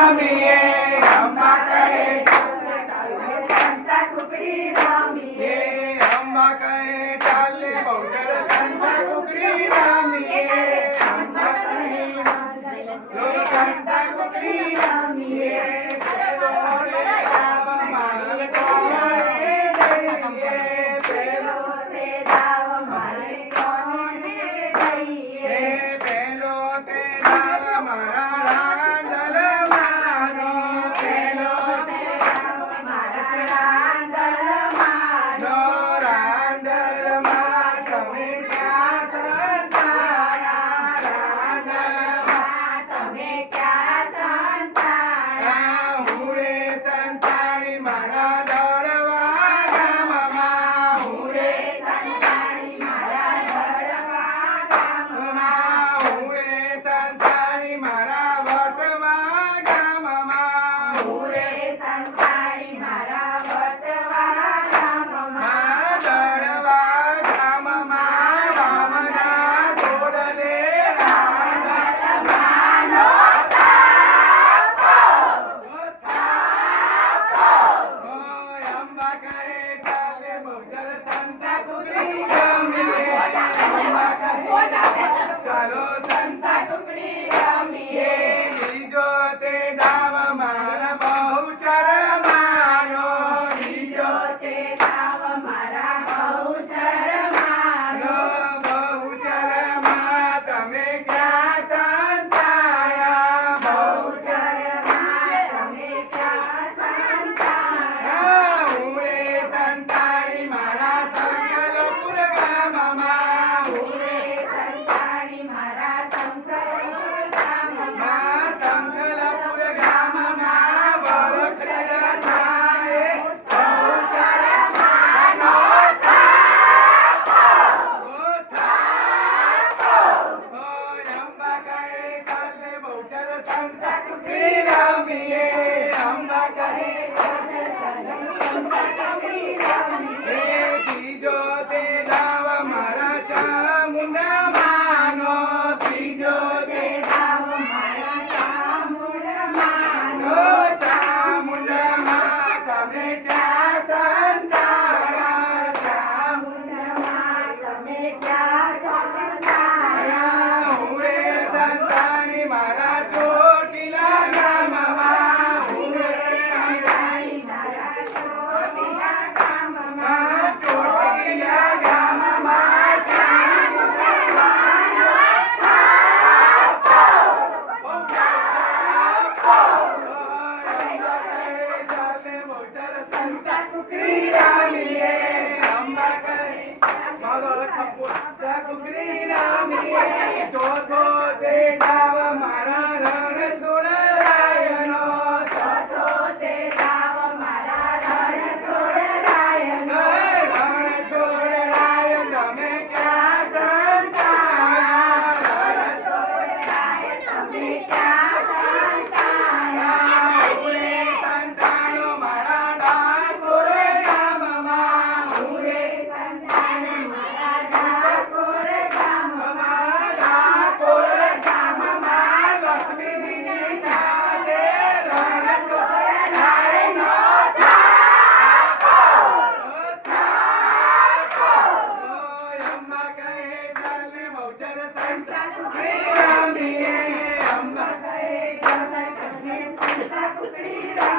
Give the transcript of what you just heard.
રમીએ અંબા કહે સંતા કુકડી રમીએ અંબા કહે ચાલે બહુચર સંતા કુકડી રમીએ અંબા કહે સંતા કુકડી રમીએ ચાલો સંતા કુકડી રમીએ બીજો તે દાવ મારા બહુચર માનો બીજો તે દાવ મારા બહુચર માનો બહુચર માં તમે ક્યાં સંતાયા બહુચર માં તમે ક્યાં સંતાયા હું રે સંતાણી મારા સંકલ્પુર ગામમાં હું રે ત્રીજો તે દાવ મારા ચામુંડા માનો ત્રીજો તે દાવ મારા ચામુંડા માનો ચામુંડા માં તમે ક્યાં સંતાયા ચામુંડા માં તમે ક્યાં સંતાયા હું રે સંતાણી મારા ચોટીલા ગામમાં હું રે સંતાણી મારા ચોટીલા ગામમાં ચોટીલા ગામમાં ચામુંડા માનો સંતા કુકડી રમીએ અંબા કહે મારો સંતા કુકડી રમીએ ચોથો તે દાવ મારા રણ છોડરાયનો ચોથો તે દાવ મારા રણ છોડરાયનો રણ છોડરાય તમે ક્યાં સંતાયા રણ છોડરાય તમે ક્યાં સંતાયા હું રે સંતાનો મારા ડાકોર ગામમાં હું રે સંતાનો મારા ડાકોર ગામમાં ડાકોર ગામમાં લક્ષ્મીજીની સાથે રણ છોડરાયનો થાકો અંબા કહે ચાલે બહુચર સંતા કુકડી રમીએ અંબા કહે ચાલે સંતા કુકડી